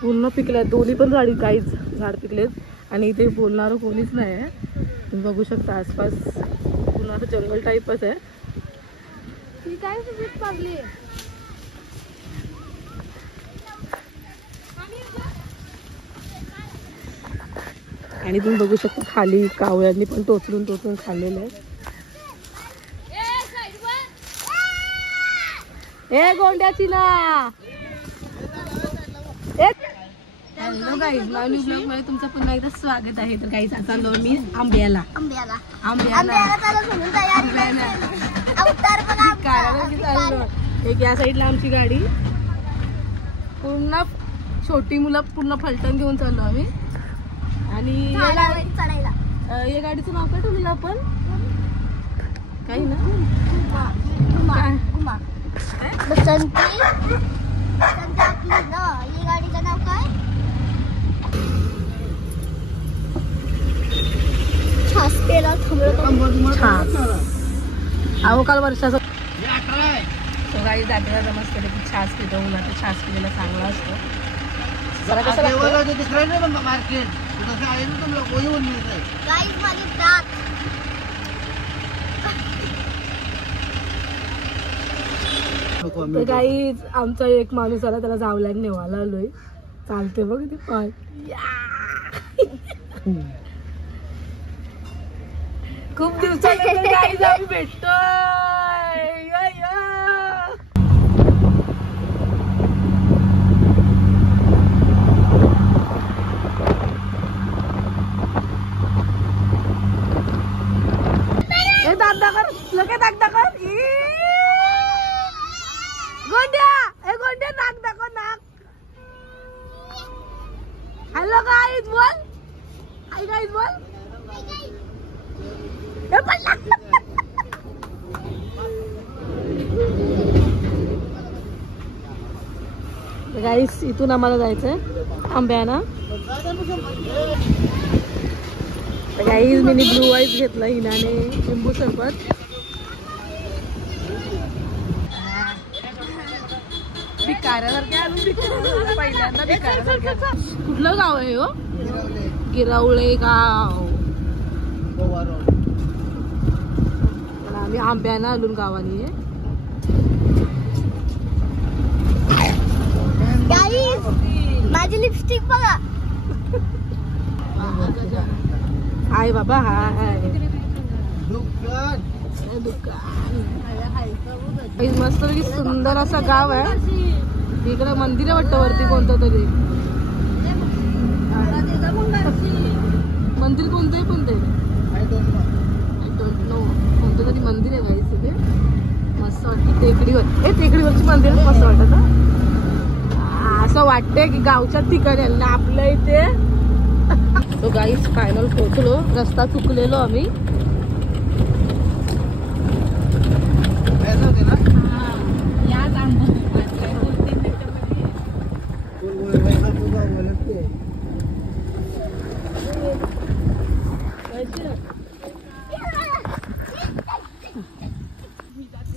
पूर्ण पिकल्यात दोन्ही पण काहीच झाड पिकलेत आणि इथे बोलणारं कोणीच नाही आहे. तुम्ही बघू शकता आसपास पूर्ण असं जंगल टाईपच आहे. ती काय सुद्धा पागली आणि तुम्ही बघू शकता खाली कावळ्यांनी पण टोचून खाल्लेलं आहे. ए गोंड्याची ना. हॅलो गाईज, लावणी ब्लॉग मध्ये तुमचं पुन्हा एकदा स्वागत आहे. तर गाईज आता चाललो मी आंब्याला. एक या साईडला आमची गाडी पूर्ण छोटी मुलं पूर्ण फलटण घेऊन चाललो आम्ही. आणि या गाडीचं नाव काय ठेवलेलं आपण? काही ना गाडीचं नाव काय? अहो काल वर्षाचं गाडी जाते मस्त की छास पितो. उन्हाचं छास पिलेला चांगला असतो. जरा कसं तर काही आमचा एक माणूस आला, त्याला जावल्याने नेवायला आलोय. चालते बघ ते पाय. खूप दिवसानंतर काही आम्ही भेटतोय. गोंड्या नाक दाखव नाक. हॅलो गाईज बोल. हाय गाईज बोल. गाईज इथून आम्हाला जायचंय आंब्याना. गाईज मी ब्लू आईस घेतलं हिनाने, लिंबू सरबत. पहिल्यांदा कुठलं गाव आहे हो? गिरावळे गाव. आम्ही आंब्याना आलून गावानी आहे. माझी लिपस्टिक बघा. हाय बाबा हाय. मस्त सुंदर असा गाव आहे. इकडे मंदिर आहे वाटतं वरती कोणतं तरी. मंदिर कोणतं आहे पण ते कोणतं तरी मंदिर आहे गाईस. इथे मस्त वाटतं टेकडीवर. टेकडीवरची मंदिर मस्त वाटत. असं वाटतंय की गावच्या ठिकाणी ना आपल्या इथे. तो गाईस फायनल पोहोचलो. रस्ता चुकलेलो आम्ही.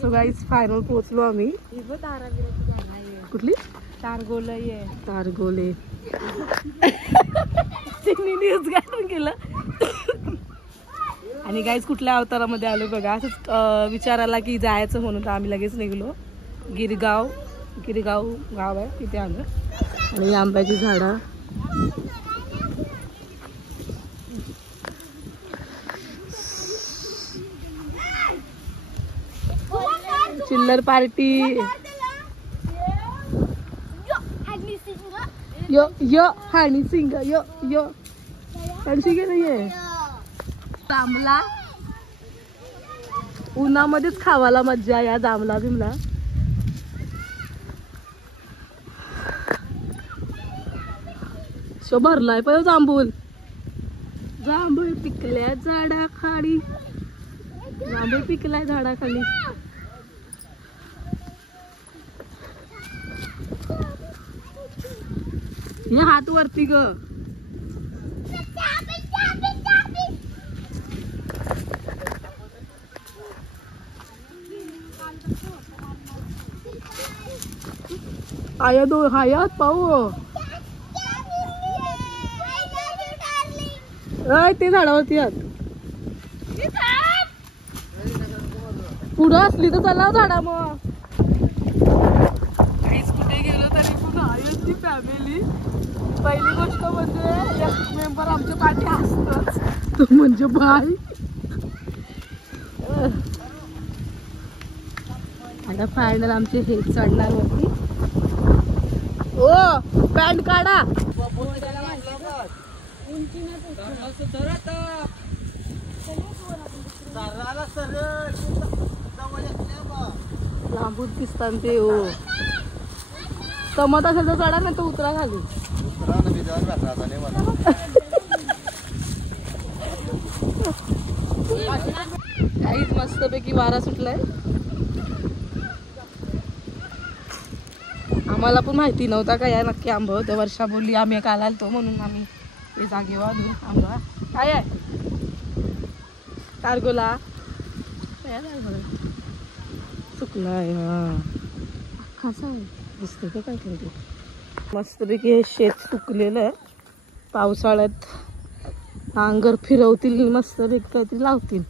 सो गाईस फायनल पोहोचलो आम्ही. कुठली? तारगोले. न्यूज गाठून केलं. आणि गाईस कुठल्या अवतारामध्ये आलो बघा. असंच विचारायला की जायचं म्हणून तर आम्ही लगेच निघलो. गिरगाव गाव आहे तिथे आलं. आणि आंब्याची झाडं. चिल्लर पार्टी. यो हानी सिंग यो कशी गेलं ये जांभला. उन्हामध्येच खावाला मज्जा या जांभला बिमला. शो भरलाय पण जांभूळ पिकल्या झाडाखाली. जांभूळ पिकलाय झाडाखाली. हे हात वरती ग. आया दो हायात पाहू ते झाडावरती आत पुढं असली तर चला झाडा मग काहीच कुठे गेलो तरी पण आहेच ती फॅमिली. पहिली गोष्ट म्हणजे एक मेंबर आमच्या पाठी असतच तो म्हणजे बाई. आता फायनल आमचे हे चढणार वरती. ओ पॅन्ट काढा. लांबून दिसतात ते हो समत असेल तर चढा नाही तो उतरा खाली. काहीच मस्त पैकी वारा सुटलाय. आम्हाला पण माहिती नव्हता का या नक्की आंबा होतं. वर्षा बोलली आम्ही काल आलतो म्हणून आम्ही ते जागेवर आलो. आंबा काय आहे कारगोला सुकलाय. हा कसं आहे दिसते का काय ते मस्तपैकी हे शेत सुकलेलं आहे. पावसाळ्यात नांगर फिरवतील मस्तपैकी काहीतरी लावतील.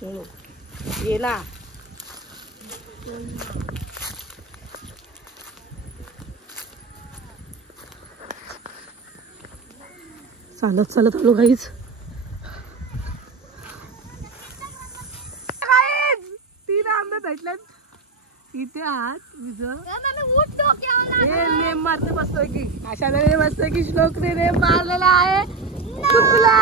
चलो ये ना चालत चालत आलो काहीच. तीन आंबे भेटल्यात इथे आहात नेम मारते बसतोय की अशा तऱ्हेने बसतोय की श्लोकने नेम मारलेला आहे. चुकला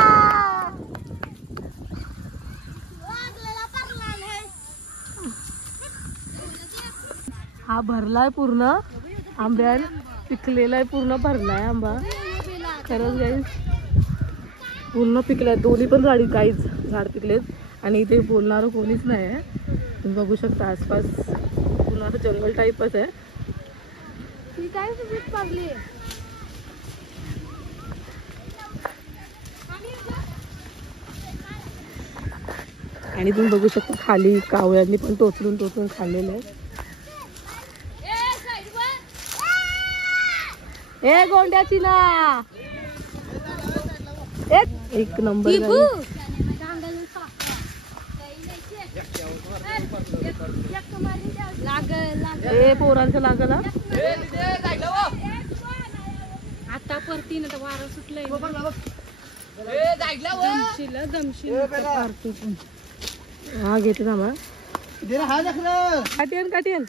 हा भरलाय पूर्ण आंब्यान पिकलेला आहे. पूर्ण भरलाय आंबा खरंच गाईज पूर्ण पिकल्यात. दोन्ही पण झाडी काहीच झाड पिकलेत आणि इथे बोलणारं कोणीच नाही आहे. तुम्ही बघू शकता आसपास पूर्ण जंगल टाईपच आहे. ती काय सुबीत पागली आणि तुम्ही बघू शकता खाली कावळ्यांनी पण टोचून टोचून खाल्लेलं आहे. ए गोंड्याची ना एक नंबर. ए पोरांचं लागला आता परतीन वारं सुटलंय. हा घेते ना मग काटियन काटियन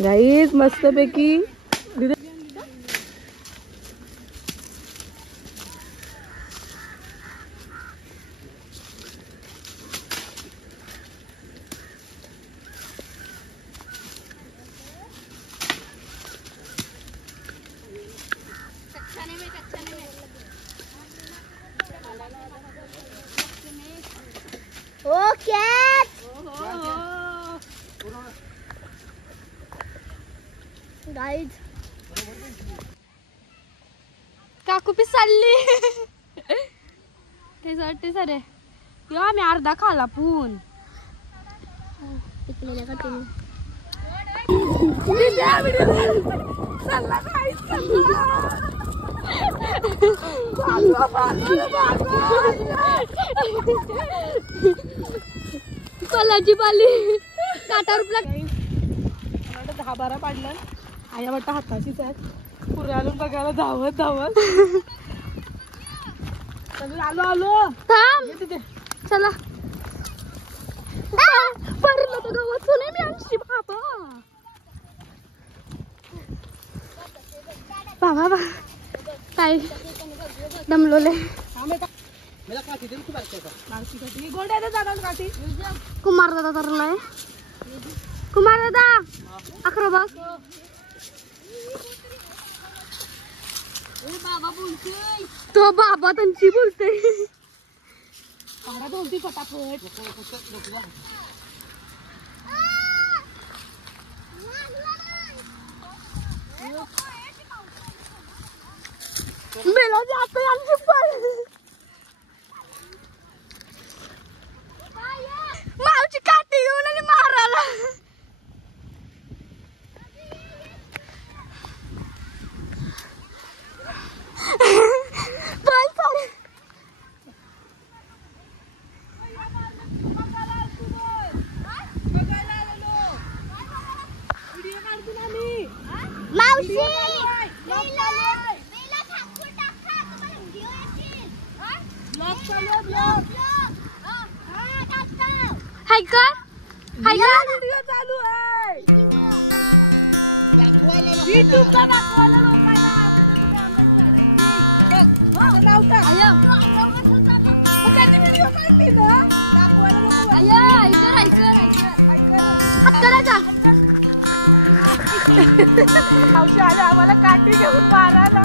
गाईज मस्त पैकी ओके गाईज काकू पी चालली ते वाटते सरे किंवा आम्ही अर्धा खाला पून पिकलेल्या काठीने कलाची पाली काटा रुपला 10-12 पाडलं आया वाटतं हाताचीच आहे. पुढे आलो बघायला धावत धावत आलो आलो थांब चला भरलं तर गवत नाही मी आणशी बाबा बाबा बा काय दमलोले कुमार दादा तरलाय कुमार दादा अकरा बघ तो बाबा त्यांची बोलते बोलती फटाफट मेला जातोय आमची पण मावची काठी घेऊन आणि मारायला चालू आहे युट्यूबला दाखवायला मावशी आले आम्हाला काठी घेऊन मारायला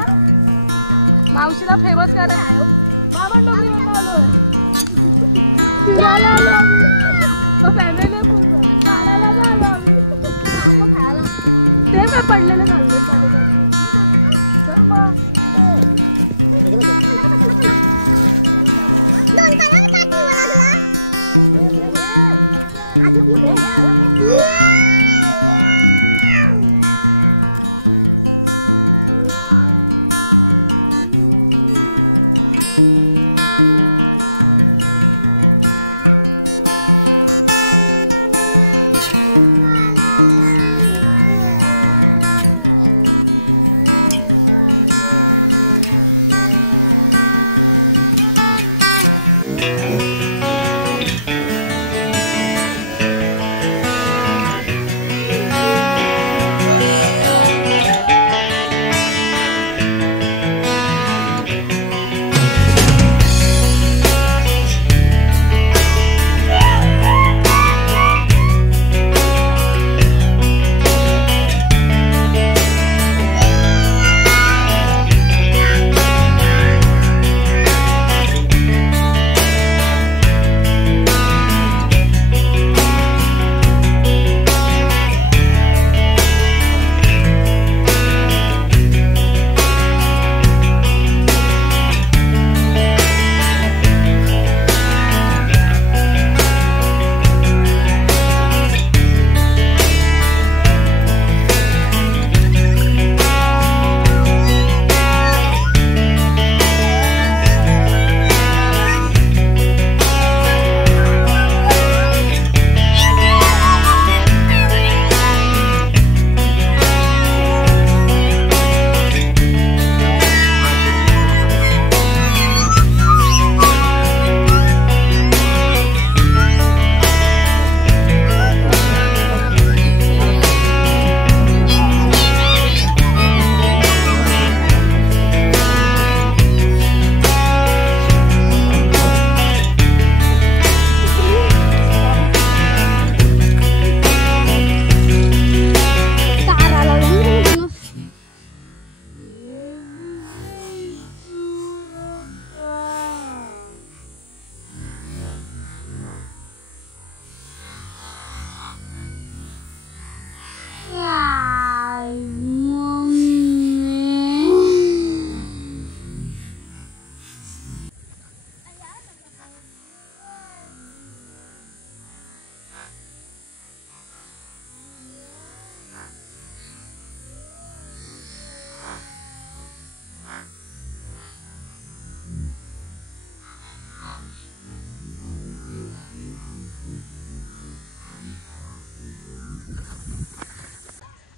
मावशीला फेमस करायचं फिरायला आलो आम्ही फॅमिली खायला झालो आम्ही ते काय पडलेलं झालं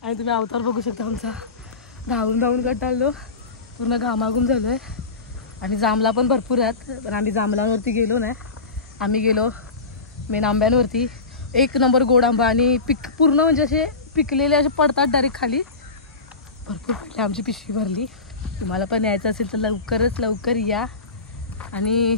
आणि तुम्ही अवतार बघू शकता आमचा धावून धावून कटाळलो पूर्ण घामाघूम झालो आहे आणि जांभळा पण भरपूर आहेत पण आम्ही जांभळांवरती गेलो नाही आम्ही गेलो मेन आंब्यांवरती एक नंबर गोड आंबा आणि पूर्ण म्हणजे असे पिकलेले असे पडतात डायरेक्ट खाली भरपूर पडले आमची पिशवी भरली तुम्हाला पण यायचं असेल तर लवकर या आणि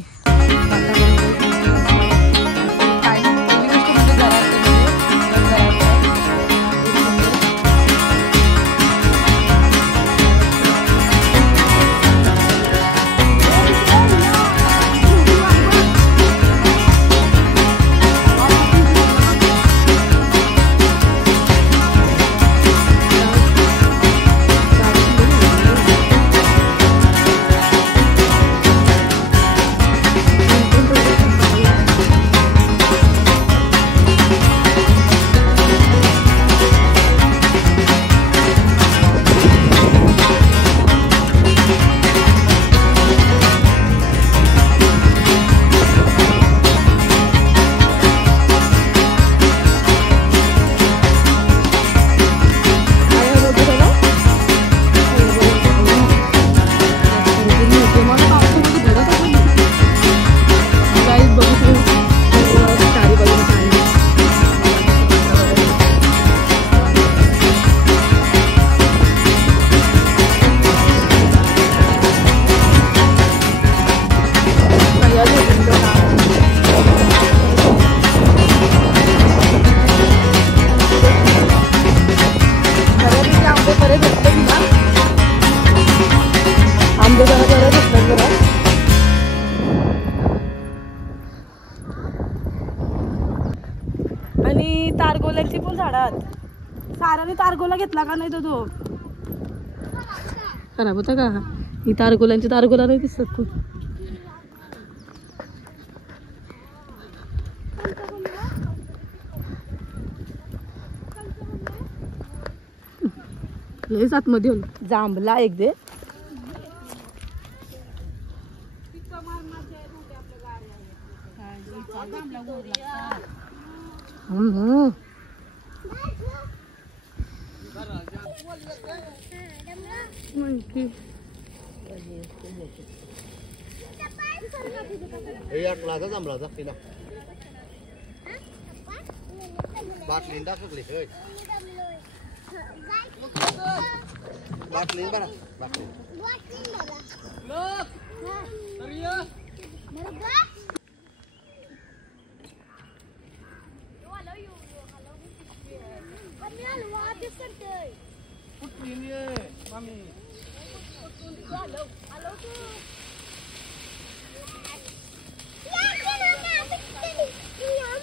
आणि तारगोल्यांची पण झाडं आहेत. साराने तारगोला घेतला का नाही तो खराब होता का? ही तारगोल्यांची तारगोला नाही दिसत खूप. लयच आतमध्ये जांभला एक दे.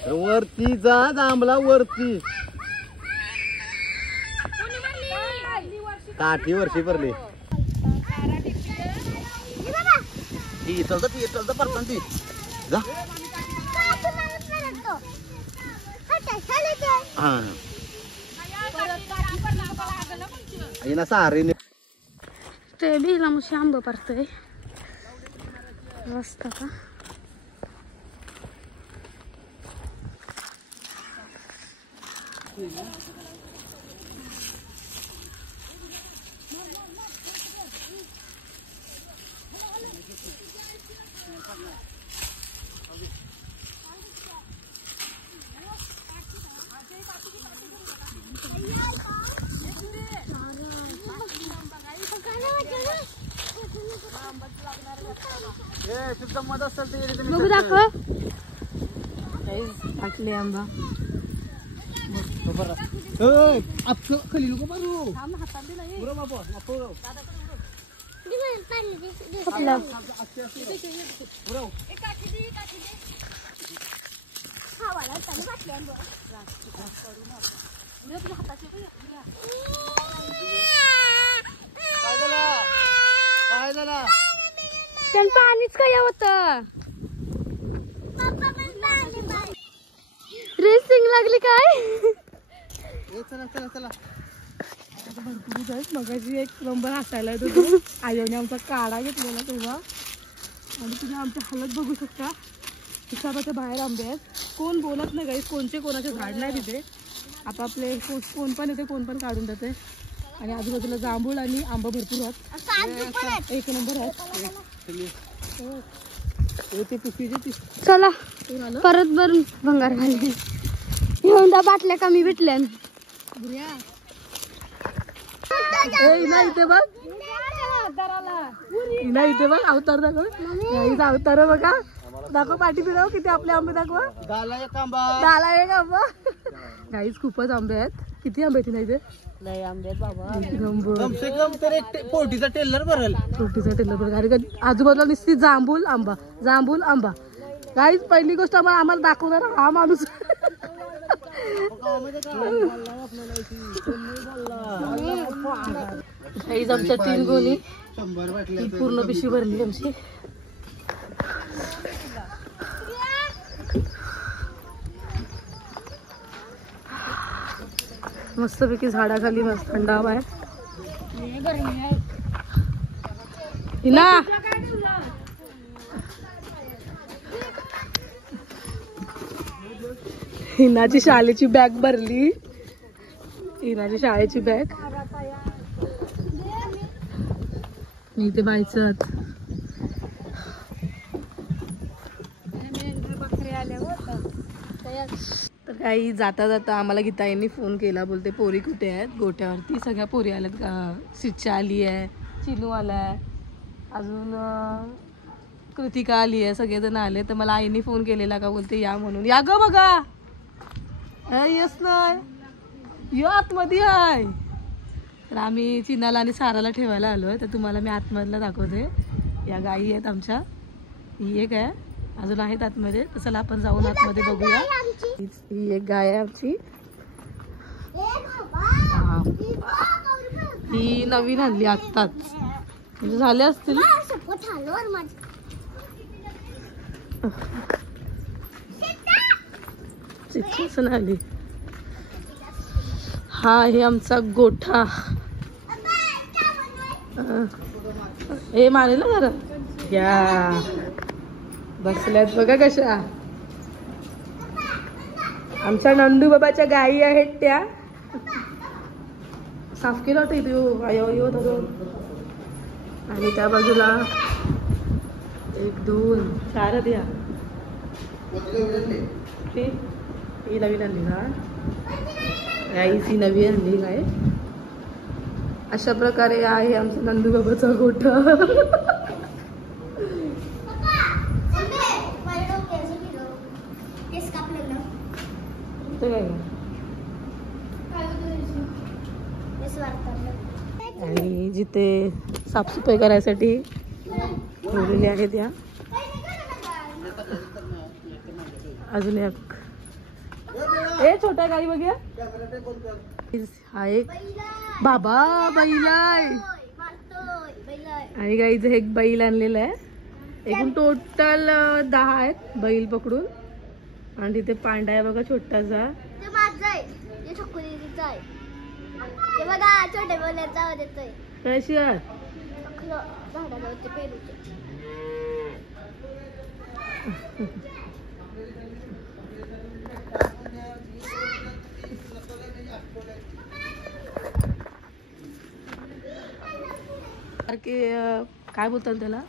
वरती जा जांभला वरती. काठी वर्षी भरली. चलत परत ती जा. हा सारी ते बिला मुशी आंब पडतंय रस्ता का. बघू दाखव. आटले आंबा खाली नको मारू. काय झाला त्यांचं पाणीच काय होतं. रेसिंग लागली काय. चला चला चला. मगाशी एक नंबर हसायला येतो. आयोने आमचा काढा घेतलेला तेव्हा आणि तुम्ही आमची हालत बघू शकता. हिसाबाच्या बाहेर आंबे आहेत. कोण बोलत नाही गाईस. कोणचे कोणाचे झाड नाही तिथे. आपापले कोण पण येते कोण पण काढून देते. आणि आजूबाजूला जांभूळ आणि आंबा भरपूर आहेत. एक नंबर आहेत. चला परत भरून भंगार घाले. येऊन त्या बाटल्या कमी भेटल्या. इथे बघ इथे बघ अवतार दाखव. अवतार बघा दाखव. पाठी फिरव. किती आपले आंबे दाखवा. झाला एक आंबा. गाईस खूपच आंबे आहेत. किती आंबे आहेत इथे. लय आंबे बाबा. कम से कम तर एक पोटीचा टेलर भरल. छोटीचा टेलर बघा. आजूबाजूला नुसती जांभूल आंबा जांभूल आंबा. गाईस पहिली गोष्ट आम्हाला दाखवणार हा माणूस. गाईस आमच्या 3 गोणी पूर्ण पिशवी भरली आमची. मस्तपैकी झाडाखाली मस्त थंड हवा आहे. हिना हिनाची शाळेची बॅग भरली. हिनाची शाळेची बॅग. इथे बायचं तर काही जाता जाता आम्हाला गीताईंनी फोन केला. बोलते पोरी कुठे आहेत. गोट्यावरती सगळ्या पोरी आल्यात का. शिक्षा आली आहे. चिनू आलाय. अजून कृतिका आली आहे. सगळेजण आले. तर मला आईने फोन केलेला का बोलते या म्हणून. या ग बघा. येस नाही यो आतमध्ये आहे. तर आम्ही चिनाला आणि साराला ठेवायला आलोय. तर तुम्हाला मी आतमधला दाखवते. या गाई आहेत आमच्या. ही एक आहे अजून आहेत आतमध्ये, तर चला आपण जाऊन आतमध्ये बघूया. ही एक गाय आहे आमची. ही नवीन आणली आत्ताच, म्हणजे झाले असतील. आली. हा आहे आमचा गोठा. हे मानेल ना जरा या बसल्यात बघा कशा. आमच्या नंदू बाबाच्या गायी आहेत त्या. साफ केलं होतं इथे आयो धरून. आणि त्या बाजूला 1 2 4 द्या. ही नवीन आणली ना गाईच, ही नवीन आणली गाय. अशा प्रकारे आहे आमचा नंदू बाबाचा गोठा. आणि जिथे साफसफाई करायसाठी ठेवलेली आहे त्या. अजून एक छोट्या गाई बघूया. हा एक बाबा बैल आहे. आणि गाईचं एक बैल आणलेलं आहे. एकूण टोटल 10 आहेत बैल पकडून. आणि तिथे पांडा आहे बघा छोटासा. कशी आहे काय बोलतात त्याला?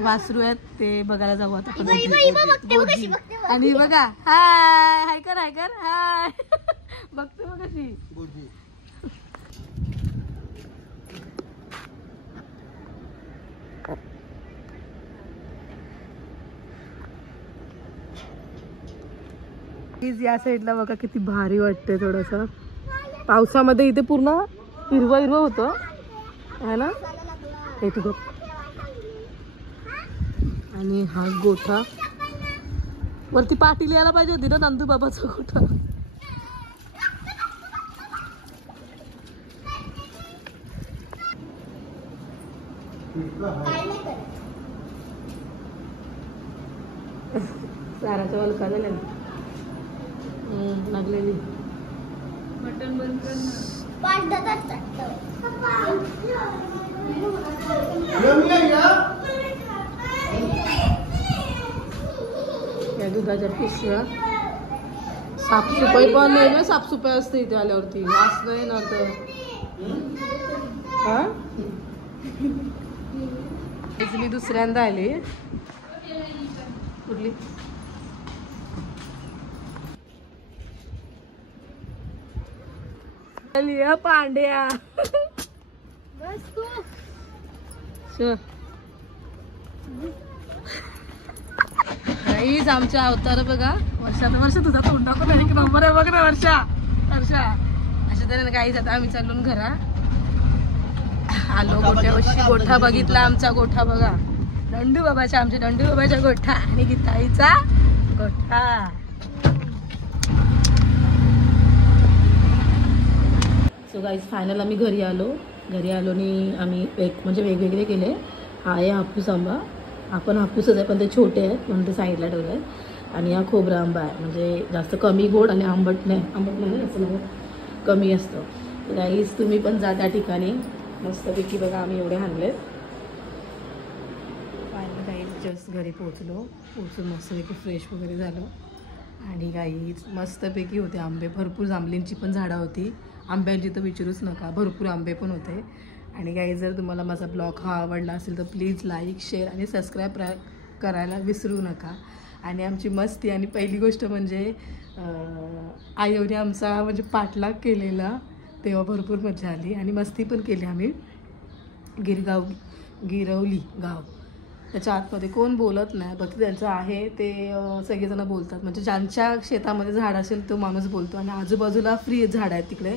वासरू आहेत ते बघायला जाऊ आता. आणि बघा हाय हाय कर हाय कर हाय. बघते बघ कशी. या साईडला बघा किती भारी वाटते. थोडस पावसामध्ये इथे पूर्ण हिरवं हिरवं होतं है ना. इथे आणि हा गोठा वरती पाटील यायला पाहिजे होती ना नंदू बाबाचा गोठा. साराच्या वलका झाल्या लागलेली. मटण बंद कर या दुधाच्या पिशव्या. साफसफाई पण नाही ना. साफसफाई असते इथे आल्यावरती. वास नाही ना तर. हा मी दुसऱ्यांदा आले. कुठली पांड्या. आमच्या अवतार बघा. वर्ष तुझा तोंडा पण एक नंबर आहे बघ ना. वर्षा अशा तऱ्हेने काही जात. आम्ही चालून घरा आलो. गोठ्यावरशी गोठा बघितला. आमचा गोठा बघा. नंदू बाबाच्या आमच्या नंदू बाबाचा गोठा आणि गीताईचा गोठा. सो गाईज फायनल आम्ही घरी आलो आणि आम्ही म्हणजे वेगवेगळे केले. हा आहे हापूस आंबा. आपण हापूसच आहे पण ते छोटे आहेत म्हणून ते साईडला ठेवलं आहे. आणि हा खोबरा आंबा आहे म्हणजे जास्त कमी गोड आणि आंबट नाही असं कमी असतं. तर गाईज तुम्ही पण जा त्या ठिकाणी. मस्तपैकी बघा आम्ही एवढे आणलेत. फायनल गाईज जस्ट घरी पोचून मस्तपैकी फ्रेश वगैरे झालं. आणि गाईज मस्तपैकी होते आंबे. भरपूर जांभळींची पण झाडं होती. आंब्यांची तर विचारूच नका. भरपूर आंबे पण होते. आणि गाईज जर तुम्हाला माझा ब्लॉग हा आवडला असेल तर प्लीज लाईक शेअर आणि सबस्क्राईब करायला विसरू नका. आणि आमची मस्ती आणि पहिली गोष्ट म्हणजे आईने आमचा म्हणजे पाठलाग केलेला तेव्हा भरपूर मजा आली. आणि मस्ती पण केली आम्ही. गिरवली गाव त्याच्या आतमध्ये कोण बोलत नाही. फक्त त्यांचं आहे ते सगळेजण बोलतात. म्हणजे ज्यांच्या शेतामध्ये झाड असेल तो माणूस बोलतो. आणि आजूबाजूला फ्री झाड आहेत तिकडे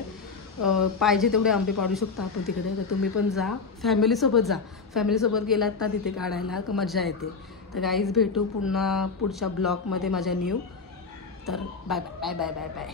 पाहिजे तेवढे आंबे पाडू शकतो आपण तिकडे. तर तुम्ही पण जा, फॅमिलीसोबत जा. फॅमिलीसोबत गेलात ना तिथे काढायला तर मजा येते. तर गाईज भेटू पुन्हा पुढच्या ब्लॉगमध्ये माझ्या न्यू. तर bye bye bye bye bye bye.